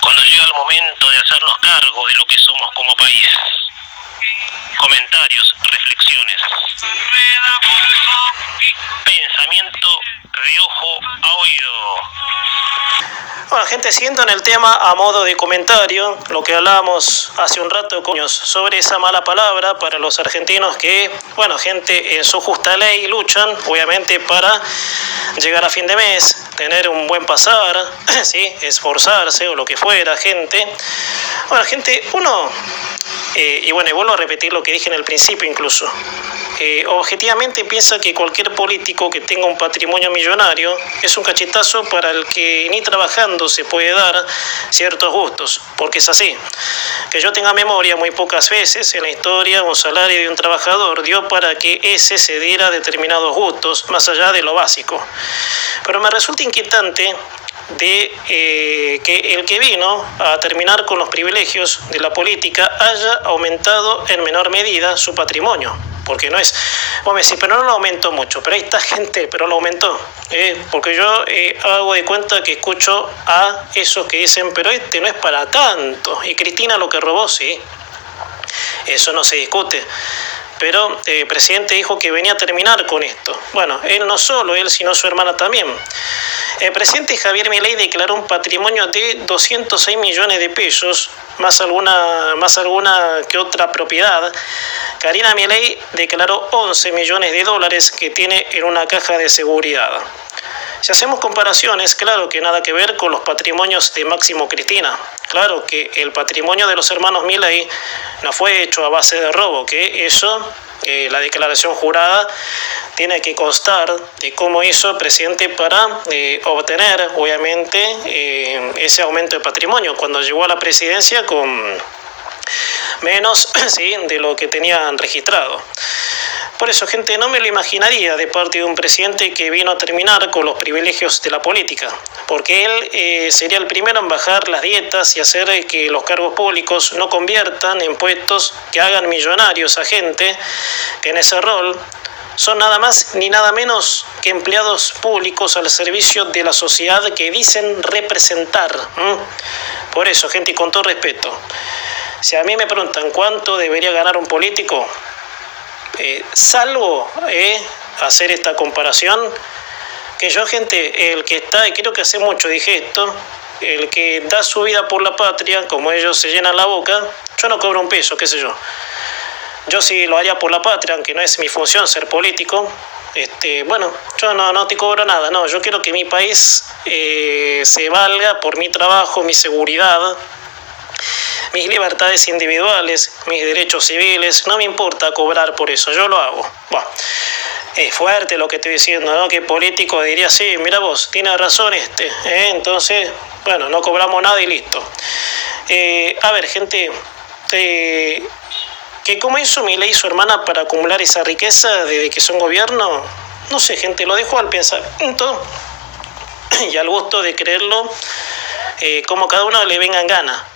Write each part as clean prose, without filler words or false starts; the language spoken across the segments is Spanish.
cuando llega el momento de hacernos cargo de lo que somos como país. Comentarios, reflexiones, pensamiento de ojo a oído. Bueno, gente, siguiendo en el tema, a modo de comentario, lo que hablábamos hace un rato sobre esa mala palabra para los argentinos que, bueno, gente en su justa ley luchan, obviamente, para llegar a fin de mes, tener un buen pasar, ¿sí? Esforzarse o lo que fuera, gente. Bueno, gente, y vuelvo a repetir lo que dije en el principio incluso. Objetivamente piensa que cualquier político que tenga un patrimonio millonario es un cachetazo para el que ni trabajando se puede dar ciertos gustos, porque es así. Que yo tenga memoria, muy pocas veces en la historia un salario de un trabajador dio para que ese se diera determinados gustos, más allá de lo básico. Pero me resulta inquietante que el que vino a terminar con los privilegios de la política haya aumentado en menor medida su patrimonio. Porque no es, vos me decís, pero no lo aumentó mucho, pero ahí está, gente, pero lo aumentó, porque yo hago de cuenta que escucho a esos que dicen, pero este no es para tanto, y Cristina lo que robó, sí, eso no se discute. Pero el presidente dijo que venía a terminar con esto. Bueno, él no solo, él sino su hermana también. El presidente Javier Milei declaró un patrimonio de 206 millones de pesos, más alguna que otra propiedad. Karina Milei declaró 11 millones de dólares que tiene en una caja de seguridad. Si hacemos comparaciones, claro que nada que ver con los patrimonios de Máximo Cristina. Claro que el patrimonio de los hermanos Milei no fue hecho a base de robo, que eso, la declaración jurada, tiene que constar de cómo hizo el presidente para obtener, obviamente, ese aumento de patrimonio cuando llegó a la presidencia con menos, ¿sí?, de lo que tenían registrado. Por eso, gente, no me lo imaginaría de parte de un presidente que vino a terminar con los privilegios de la política, porque él sería el primero en bajar las dietas y hacer que los cargos públicos no conviertan en puestos que hagan millonarios a gente que en ese rol son nada más ni nada menos que empleados públicos al servicio de la sociedad que dicen representar. Por eso, gente, y con todo respeto, si a mí me preguntan cuánto debería ganar un político, salvo hacer esta comparación, que yo, gente, el que está, y creo que hace mucho dije esto, el que da su vida por la patria, como ellos se llenan la boca, yo no cobro un peso, qué sé yo. Yo sí lo haría por la patria, aunque no es mi función ser político. Yo no te cobro nada, no, yo quiero que mi país se valga por mi trabajo, mi seguridad, mis libertades individuales, mis derechos civiles, no me importa cobrar por eso, yo lo hago. Bueno, es fuerte lo que estoy diciendo, ¿no? Que político diría, sí, mira vos, tiene razón entonces, bueno, no cobramos nada y listo. A ver, gente, que cómo hizo Milei y su hermana para acumular esa riqueza desde que son gobierno, no sé, gente, lo dejo al pensamiento y al gusto de creerlo, como cada uno le venga en gana.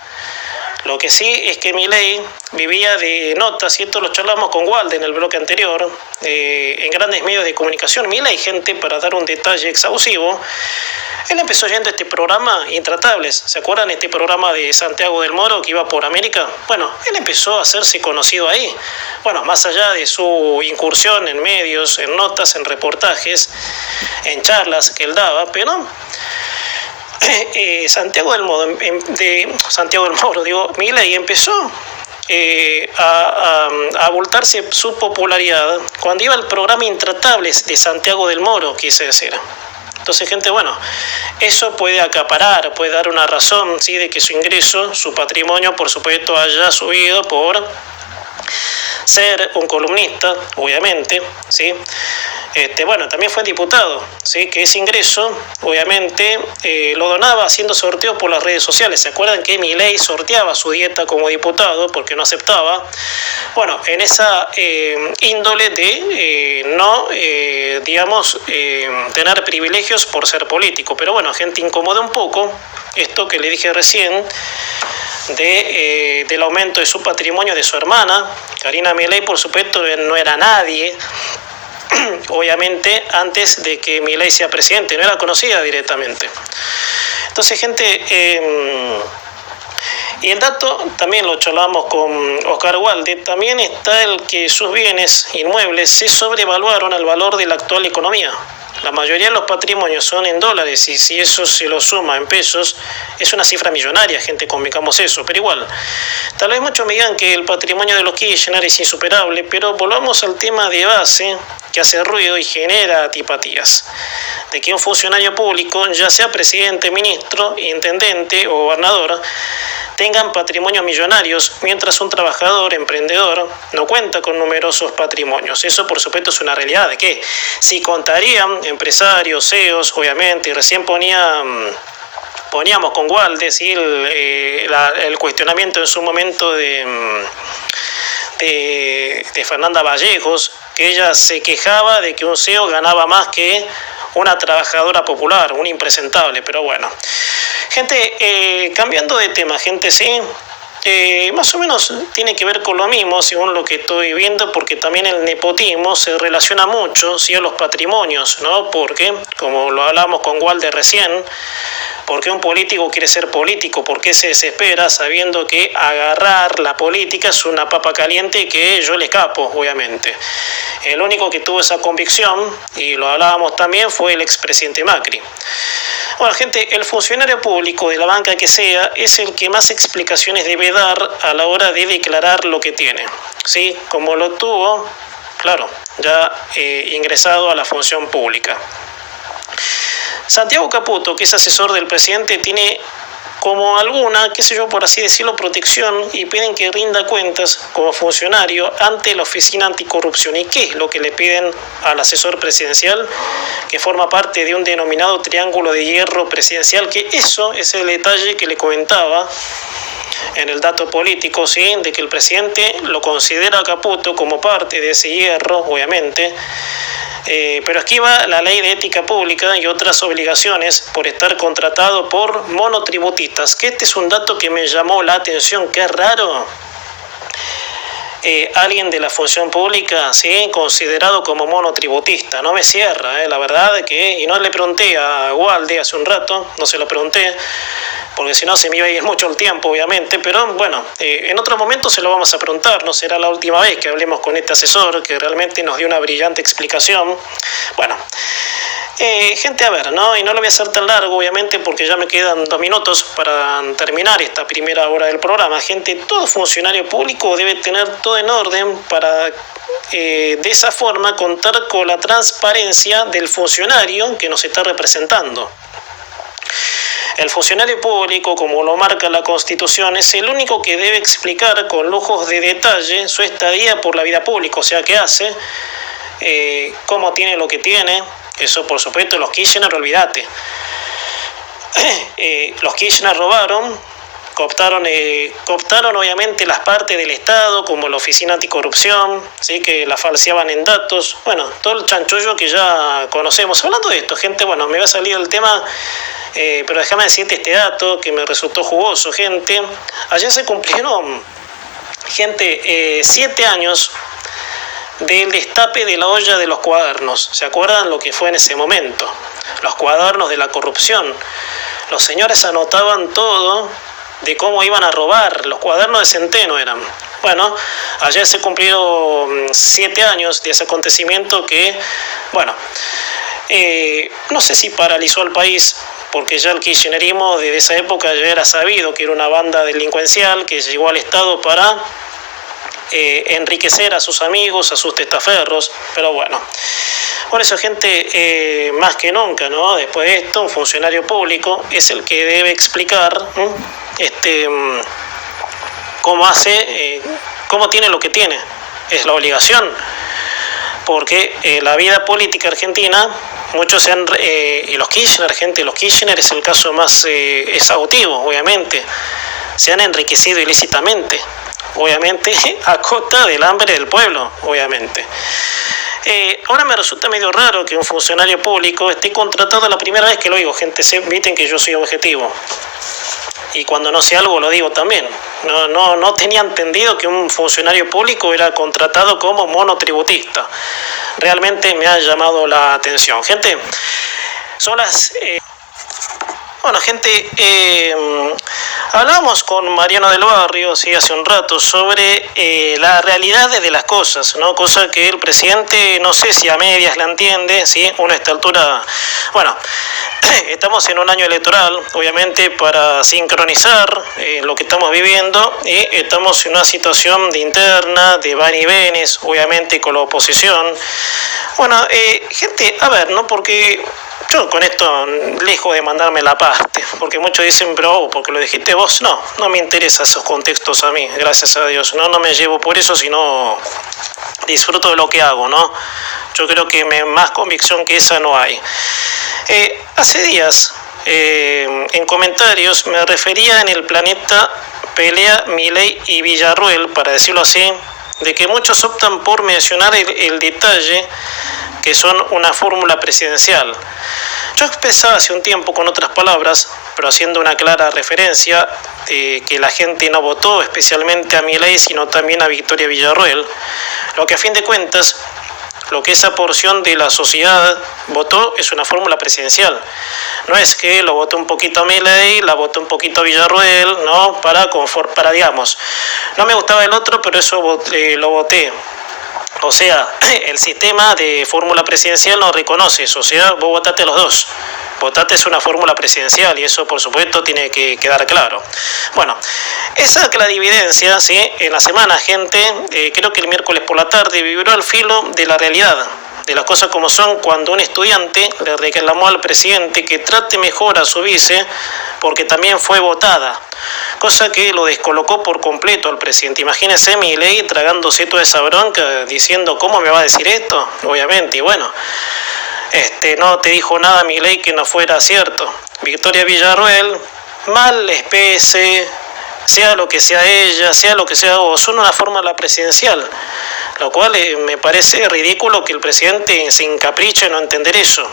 Lo que sí es que Milei vivía de notas, y esto lo charlamos con Walde en el bloque anterior, en grandes medios de comunicación. Milei, gente, para dar un detalle exhaustivo, él empezó yendo a este programa Intratables. ¿Se acuerdan este programa de Santiago del Moro que iba por América? Bueno, él empezó a hacerse conocido ahí. Bueno, más allá de su incursión en medios, en notas, en reportajes, en charlas que él daba, pero Milei empezó a abultarse su popularidad cuando iba al programa Intratables de Santiago del Moro, quise decir. Entonces, gente, bueno, eso puede acaparar, puede dar una razón, ¿sí?, de que su ingreso, su patrimonio, por supuesto, haya subido por ser un columnista, obviamente, ¿sí? También fue diputado, ¿sí?, que ese ingreso, obviamente, lo donaba haciendo sorteos por las redes sociales. ¿Se acuerdan que Milei sorteaba su dieta como diputado porque no aceptaba? Bueno, en esa índole de tener privilegios por ser político. Pero bueno, gente, incomoda un poco esto que le dije recién, del aumento de su patrimonio de su hermana. Karina Milei, por supuesto, no era nadie, obviamente, antes de que Milei sea presidente, no era conocida directamente. Entonces, gente, y el dato, también lo charlamos con Oscar Walde, también está el que sus bienes inmuebles se sobrevaluaron al valor de la actual economía. La mayoría de los patrimonios son en dólares y si eso se lo suma en pesos, es una cifra millonaria, gente, convengamos eso. Pero igual, tal vez muchos me digan que el patrimonio de los Kirchner es insuperable, pero volvamos al tema de base que hace ruido y genera antipatías. De que un funcionario público, ya sea presidente, ministro, intendente o gobernador, tengan patrimonios millonarios, mientras un trabajador, emprendedor, no cuenta con numerosos patrimonios. Eso, por supuesto, es una realidad. ¿De qué? Si contarían empresarios, CEOs, obviamente, y recién poníamos con Walde, ¿sí? el cuestionamiento en su momento de Fernanda Vallejos, que ella se quejaba de que un CEO ganaba más que una trabajadora popular, un impresentable, pero bueno. Gente, cambiando de tema, gente, sí, más o menos tiene que ver con lo mismo, según lo que estoy viendo, porque también el nepotismo se relaciona mucho, sí, a los patrimonios, ¿no? Porque, como lo hablamos con Walde recién, ¿por qué un político quiere ser político? ¿Por qué se desespera sabiendo que agarrar la política es una papa caliente que yo le escapo, obviamente? El único que tuvo esa convicción, y lo hablábamos también, fue el expresidente Macri. Bueno, gente, el funcionario público de la banca que sea es el que más explicaciones debe dar a la hora de declarar lo que tiene, ¿sí? Como lo tuvo, claro, ya ingresado a la función pública. Santiago Caputo, que es asesor del presidente, tiene como alguna, qué sé yo, por así decirlo, protección y piden que rinda cuentas como funcionario ante la Oficina Anticorrupción. ¿Y qué es lo que le piden al asesor presidencial? Que forma parte de un denominado triángulo de hierro presidencial, que eso es el detalle que le comentaba en el dato político, ¿sí? De que el presidente lo considera a Caputo como parte de ese hierro, obviamente, pero esquiva la ley de ética pública y otras obligaciones por estar contratado por monotributistas, que este es un dato que me llamó la atención, que es raro. Alguien de la función pública, ¿sí? Considerado como monotributista, no me cierra, la verdad que, y no le pregunté a Walde hace un rato, no se lo pregunté, porque si no se me iba a ir mucho el tiempo, obviamente, pero bueno, en otro momento se lo vamos a preguntar, no será la última vez que hablemos con este asesor, que realmente nos dio una brillante explicación. Bueno, gente, a ver, ¿no? Y no lo voy a hacer tan largo, obviamente, porque ya me quedan 2 minutos para terminar esta primera hora del programa. Gente, todo funcionario público debe tener todo en orden para de esa forma contar con la transparencia del funcionario que nos está representando. El funcionario público, como lo marca la Constitución, es el único que debe explicar con lujos de detalle su estadía por la vida pública, o sea, qué hace, cómo tiene lo que tiene. Eso, por supuesto, los Kirchner, olvídate. Los Kirchner robaron, cooptaron obviamente las partes del Estado, como la Oficina Anticorrupción, ¿sí? Que la falseaban en datos. Bueno, todo el chanchullo que ya conocemos. Hablando de esto, gente, bueno, me va a salir el tema, pero déjame decirte este dato que me resultó jugoso, gente. Ayer se cumplieron, gente, 7 años del destape de la olla de los cuadernos. ¿Se acuerdan lo que fue en ese momento? Los cuadernos de la corrupción. Los señores anotaban todo de cómo iban a robar. Los cuadernos de Centeno eran. Bueno, ayer se cumplieron 7 años de ese acontecimiento que, bueno, no sé si paralizó al país, porque ya el kirchnerismo desde esa época ya era sabido que era una banda delincuencial que llegó al Estado para enriquecer a sus amigos, a sus testaferros, pero bueno. Por eso, gente, más que nunca, ¿no? Después de esto, un funcionario público es el que debe explicar cómo hace, cómo tiene lo que tiene. Es la obligación, porque la vida política argentina, muchos se han, y los Kirchner, gente, los Kirchner es el caso más exhaustivo, obviamente, se han enriquecido ilícitamente, obviamente, a costa del hambre del pueblo, obviamente. Ahora me resulta medio raro que un funcionario público esté contratado, la primera vez que lo digo, gente, visten que yo soy objetivo. Y cuando no sé algo lo digo también. No tenía entendido que un funcionario público era contratado como monotributista. Realmente me ha llamado la atención. Gente, son las... Bueno, gente, hablamos con Mariano del Barrio, sí, hace un rato, sobre la realidad de las cosas, ¿no? Cosa que el presidente, no sé si a medias la entiende, ¿sí? Uno a esta altura, bueno, estamos en un año electoral, obviamente, para sincronizar lo que estamos viviendo, y estamos en una situación de interna, de van y venes, obviamente, con la oposición. Bueno, gente, a ver, ¿no? Porque yo con esto, lejos de mandarme la parte, porque muchos dicen, pero porque lo dijiste vos, no me interesan esos contextos a mí, gracias a Dios, no me llevo por eso, sino disfruto de lo que hago, ¿no? Yo creo que más convicción que esa no hay. Hace días, en comentarios, me refería en el planeta pelea Milei y Villarruel, para decirlo así, de que muchos optan por mencionar el detalle que son una fórmula presidencial. Yo expresaba hace un tiempo con otras palabras, pero haciendo una clara referencia de que la gente no votó especialmente a Milei, sino también a Victoria Villarruel, lo que a fin de cuentas, lo que esa porción de la sociedad votó es una fórmula presidencial. No es que lo votó un poquito a Milei, la votó un poquito a Villarruel, ¿no? Para digamos, no me gustaba el otro, pero eso lo voté. O sea, el sistema de fórmula presidencial no reconoce eso, o sea, vos votaste a los dos. Votaste es una fórmula presidencial y eso, por supuesto, tiene que quedar claro. Bueno, esa clarividencia, ¿sí? En la semana, gente, creo que el miércoles por la tarde, vibró al filo de la realidad, de las cosas como son, cuando un estudiante le reclamó al presidente que trate mejor a su vice porque también fue votada, cosa que lo descolocó por completo al presidente. Imagínense Milei tragándose toda esa bronca, diciendo, ¿cómo me va a decir esto? Obviamente, y bueno, no te dijo nada Milei que no fuera cierto. Victoria Villarruel, mal les pese, sea lo que sea ella, sea lo que sea vos, son una fórmula presidencial, lo cual me parece ridículo que el presidente se encapriche en no entender eso.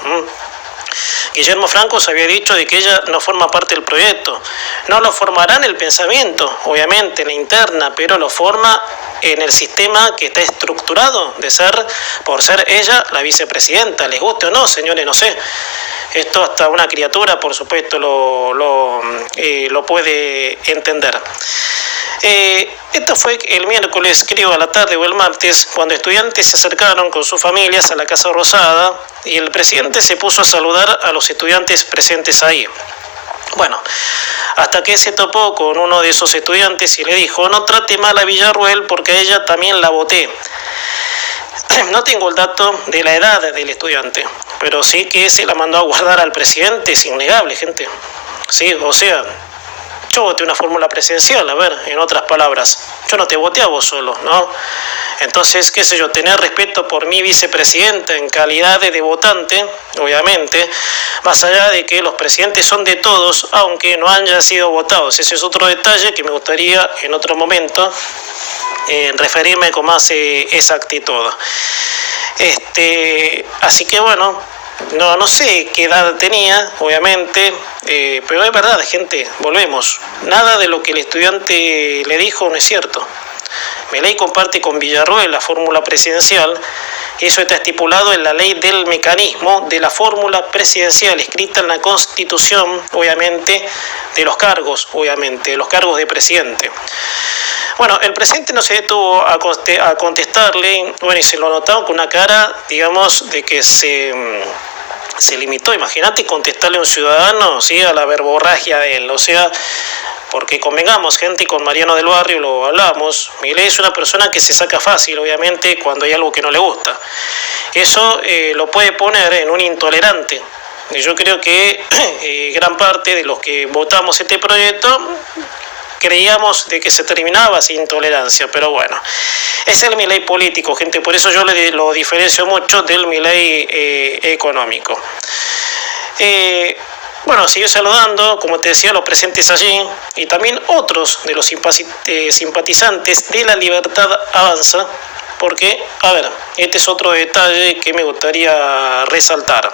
Guillermo Franco se había dicho de que ella no forma parte del proyecto. No lo formará en el pensamiento, obviamente, en la interna, pero lo forma en el sistema que está estructurado por ser ella la vicepresidenta. ¿Les guste o no, señores? No sé. Esto hasta una criatura, por supuesto, lo puede entender. Esto fue el miércoles, creo, a la tarde o el martes, cuando estudiantes se acercaron con sus familias a la Casa Rosada y el presidente se puso a saludar a los estudiantes presentes ahí. Bueno, hasta que se topó con uno de esos estudiantes y le dijo, no trate mal a Villarruel porque a ella también la voté. No tengo el dato de la edad del estudiante, pero sí que se la mandó a guardar al presidente, es innegable, gente. Sí, o sea, yo voté una fórmula presidencial, a ver, en otras palabras, yo no te voté a vos solo, ¿no? Entonces, qué sé yo, tener respeto por mi vicepresidenta en calidad de votante, obviamente, más allá de que los presidentes son de todos, aunque no hayan sido votados. Ese es otro detalle que me gustaría en otro momento referirme con más exactitud. Así que bueno, no sé qué edad tenía, obviamente, pero es verdad, gente, volvemos. Nada de lo que el estudiante le dijo no es cierto. Milei comparte con Villarruel la fórmula presidencial, y eso está estipulado en la ley del mecanismo de la fórmula presidencial, escrita en la Constitución, obviamente, de los cargos, obviamente, los cargos de presidente. Bueno, el presidente no se detuvo a contestarle, bueno, y se lo notaba con una cara, digamos, de que se limitó. Imagínate contestarle a un ciudadano, ¿sí?, a la verborragia de él, o sea, porque convengamos, gente, y con Mariano del Barrio lo hablamos, Milei es una persona que se saca fácil, obviamente, cuando hay algo que no le gusta. Eso lo puede poner en un intolerante. Y yo creo que gran parte de los que votamos este proyecto creíamos de que se terminaba sin tolerancia, pero bueno, es el Milei político, gente, por eso yo lo diferencio mucho del Milei económico. Bueno, siguió saludando, como te decía, los presentes allí y también otros de los simpatizantes de La Libertad Avanza, porque, a ver, este es otro detalle que me gustaría resaltar.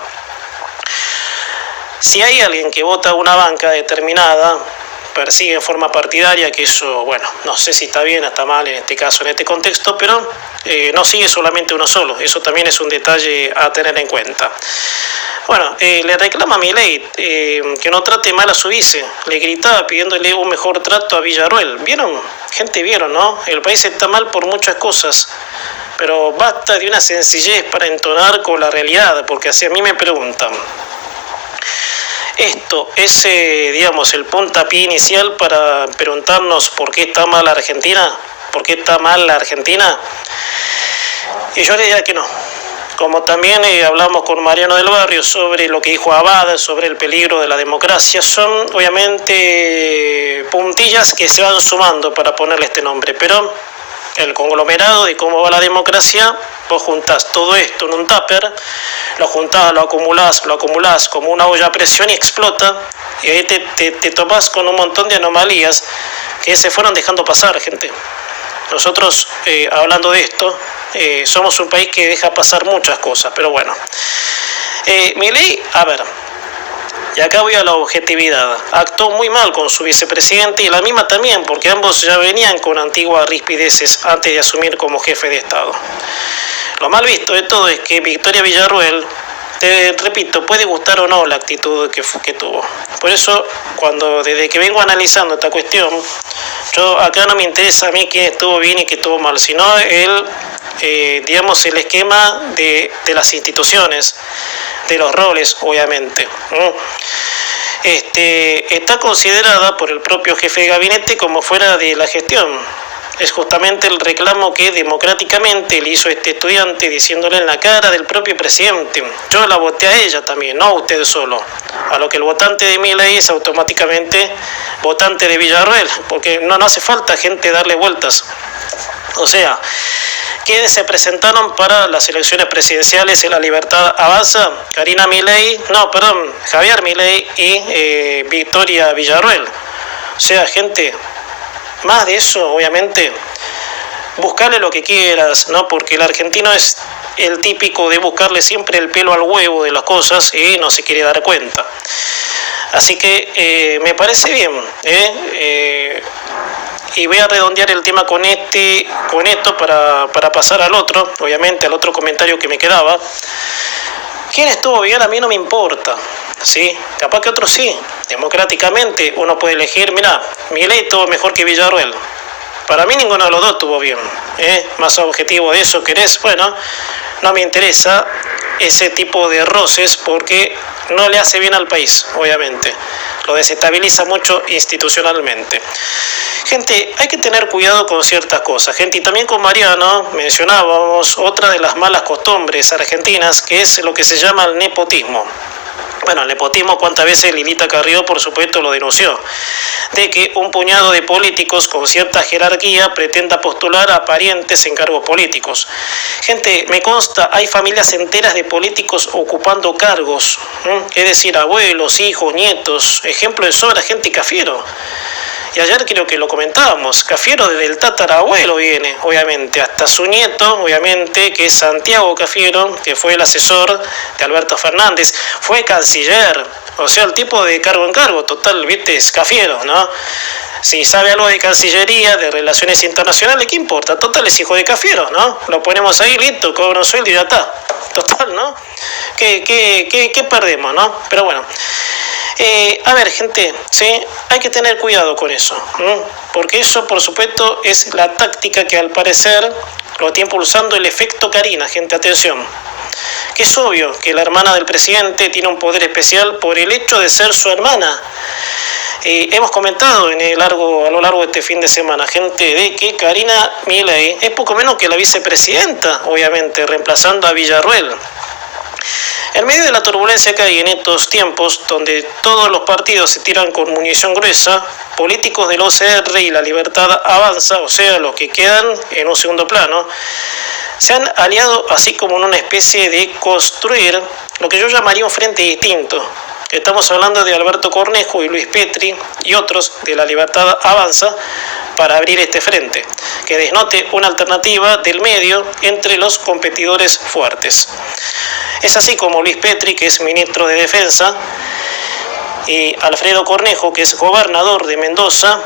Si hay alguien que vota a una banca determinada, persigue en forma partidaria, que eso, bueno, no sé si está bien o está mal en este caso, en este contexto, pero no sigue solamente uno solo, eso también es un detalle a tener en cuenta. Bueno, le reclama a Milei que no trate mal a su vice. Le gritaba pidiéndole un mejor trato a Villarruel. ¿Vieron? Gente, vieron, ¿no? El país está mal por muchas cosas. Pero basta de una sencillez para entonar con la realidad, porque así a mí me preguntan. Esto es, digamos, el puntapié inicial para preguntarnos por qué está mal la Argentina. ¿Por qué está mal la Argentina? Y yo le diría que no. Como también hablamos con Mariano del Barrio sobre lo que dijo Abad, sobre el peligro de la democracia, son obviamente puntillas que se van sumando para ponerle este nombre, pero el conglomerado de cómo va la democracia, vos juntás todo esto en un tupper, lo juntás, lo acumulás como una olla a presión y explota, y ahí te topás con un montón de anomalías que se fueron dejando pasar, gente. Nosotros, hablando de esto, somos un país que deja pasar muchas cosas, pero bueno. Milei, a ver, y acá voy a la objetividad, actuó muy mal con su vicepresidente y la misma también, porque ambos ya venían con antiguas rispideces antes de asumir como jefe de Estado. Lo mal visto de todo es que Victoria Villarruel, te repito, puede gustar o no la actitud que tuvo. Por eso, desde que vengo analizando esta cuestión, acá no me interesa a mí quién estuvo bien y quién estuvo mal, sino digamos, el esquema de las instituciones, de los roles, obviamente. Está considerada por el propio jefe de gabinete como fuera de la gestión. Es justamente el reclamo que democráticamente le hizo este estudiante diciéndole en la cara del propio presidente. Yo la voté a ella también, no a usted solo. A lo que el votante de Milei es automáticamente votante de Villarruel, porque no hace falta gente darle vueltas. O sea, ¿quiénes se presentaron para las elecciones presidenciales en La Libertad Avanza? Javier Milei y Victoria Villarruel. O sea, gente, más de eso, obviamente, buscarle lo que quieras, ¿no? Porque el argentino es el típico de buscarle siempre el pelo al huevo de las cosas y no se quiere dar cuenta. Así que me parece bien, y voy a redondear el tema con esto para pasar al otro, obviamente al otro comentario que me quedaba. ¿Quién estuvo bien? A mí no me importa, ¿sí? Capaz que otros sí. Democráticamente uno puede elegir, mira, Milei estuvo mejor que Villarruel. Para mí ninguno de los dos estuvo bien. Más objetivo de eso querés, bueno, no me interesa ese tipo de roces porque no le hace bien al país, obviamente. Lo desestabiliza mucho institucionalmente. Gente, hay que tener cuidado con ciertas cosas. Gente, y también con Mariano mencionábamos otra de las malas costumbres argentinas, que es lo que se llama el nepotismo. Bueno, el nepotismo, cuántas veces Lilita Carrió, por supuesto, lo denunció, de que un puñado de políticos con cierta jerarquía pretenda postular a parientes en cargos políticos. Gente, me consta, hay familias enteras de políticos ocupando cargos, es decir, abuelos, hijos, nietos, ejemplo de sobra, gente Cafiero. Y ayer creo que lo comentábamos, Cafiero desde el tatarabuelo viene, obviamente, hasta su nieto, obviamente, que es Santiago Cafiero, que fue el asesor de Alberto Fernández, fue canciller, o sea, el tipo de cargo en cargo, total, viste, es Cafiero, ¿no? Si sabe algo de Cancillería, de Relaciones Internacionales, ¿qué importa? Total, es hijo de Cafiero, ¿no? Lo ponemos ahí, listo, cobra un sueldo y ya está. Total, ¿no? ¿Qué perdemos, no? Pero bueno. A ver, gente, ¿sí? Hay que tener cuidado con eso, porque eso, por supuesto, es la táctica que al parecer lo está impulsando el efecto Karina, gente, atención. Que es obvio que la hermana del presidente tiene un poder especial por el hecho de ser su hermana. Hemos comentado a lo largo de este fin de semana, gente, de que Karina Milei es poco menos que la vicepresidenta, obviamente, reemplazando a Villarruel. En medio de la turbulencia que hay en estos tiempos, donde todos los partidos se tiran con munición gruesa, políticos del OCR y La Libertad Avanza, o sea, los que quedan en un segundo plano, se han aliado así como en una especie de construir lo que yo llamaría un frente distinto. Estamos hablando de Alberto Cornejo y Luis Petri y otros de La Libertad Avanza para abrir este frente, que desnote una alternativa del medio entre los competidores fuertes. Es así como Luis Petri, que es ministro de Defensa, y Alfredo Cornejo, que es gobernador de Mendoza,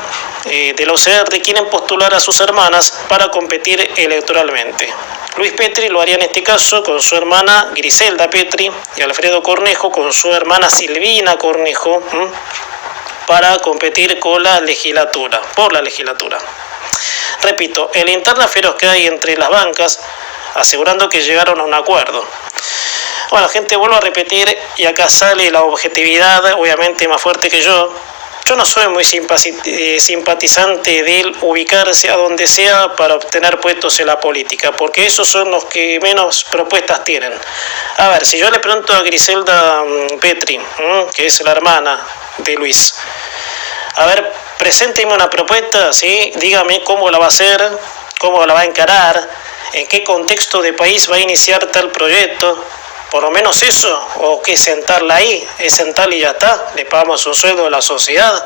de la OCR, quieren postular a sus hermanas para competir electoralmente. Luis Petri lo haría en este caso con su hermana Griselda Petri y Alfredo Cornejo con su hermana Silvina Cornejo para competir con la legislatura, por la legislatura. Repito, el interna feroz que hay entre las bancas, asegurando que llegaron a un acuerdo. Bueno, gente, vuelvo a repetir, y acá sale la objetividad, obviamente más fuerte que yo. Yo no soy muy simpatizante de ubicarse a donde sea para obtener puestos en la política, porque esos son los que menos propuestas tienen. A ver, si yo le pregunto a Griselda Petri, que es la hermana de Luis, a ver, presénteme una propuesta, ¿sí? Dígame cómo la va a hacer, cómo la va a encarar, en qué contexto de país va a iniciar tal proyecto. Por lo menos eso, o que sentarla ahí, es sentarla y ya está, le pagamos un sueldo a la sociedad.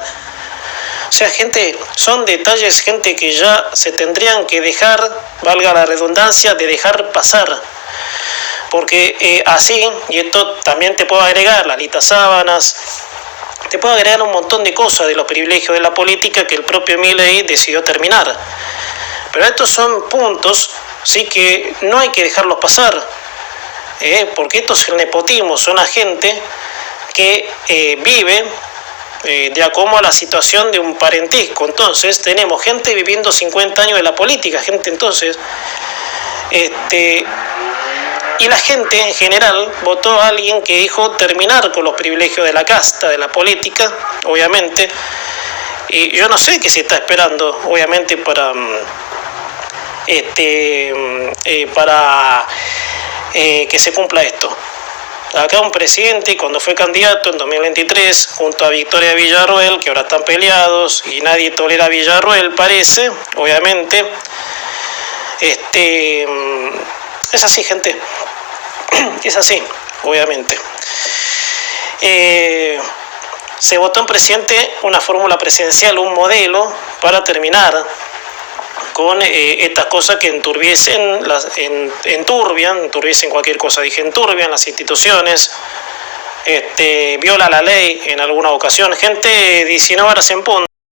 O sea, gente, son detalles, gente, que ya se tendrían que dejar, valga la redundancia, de dejar pasar. Porque así, y esto también te puedo agregar, las listas sábanas, te puedo agregar un montón de cosas de los privilegios de la política que el propio Milei decidió terminar. Pero estos son puntos, sí, que no hay que dejarlos pasar. Porque esto es el nepotismo, son la gente que vive de acuerdo a la situación de un parentesco. Entonces tenemos gente viviendo 50 años de la política, gente entonces, y la gente en general votó a alguien que dijo terminar con los privilegios de la casta, de la política, obviamente, y yo no sé qué se está esperando, obviamente, para que se cumpla esto. Acá un presidente, cuando fue candidato en 2023 junto a Victoria Villarruel, que ahora están peleados y nadie tolera a Villarruel, parece, obviamente, es así, gente, es así, obviamente. Se votó en presidente una fórmula presidencial, un modelo para terminar con estas cosas que enturbiesen cualquier cosa, dije enturbian las instituciones, viola la ley en alguna ocasión. Gente, 19 horas en punto.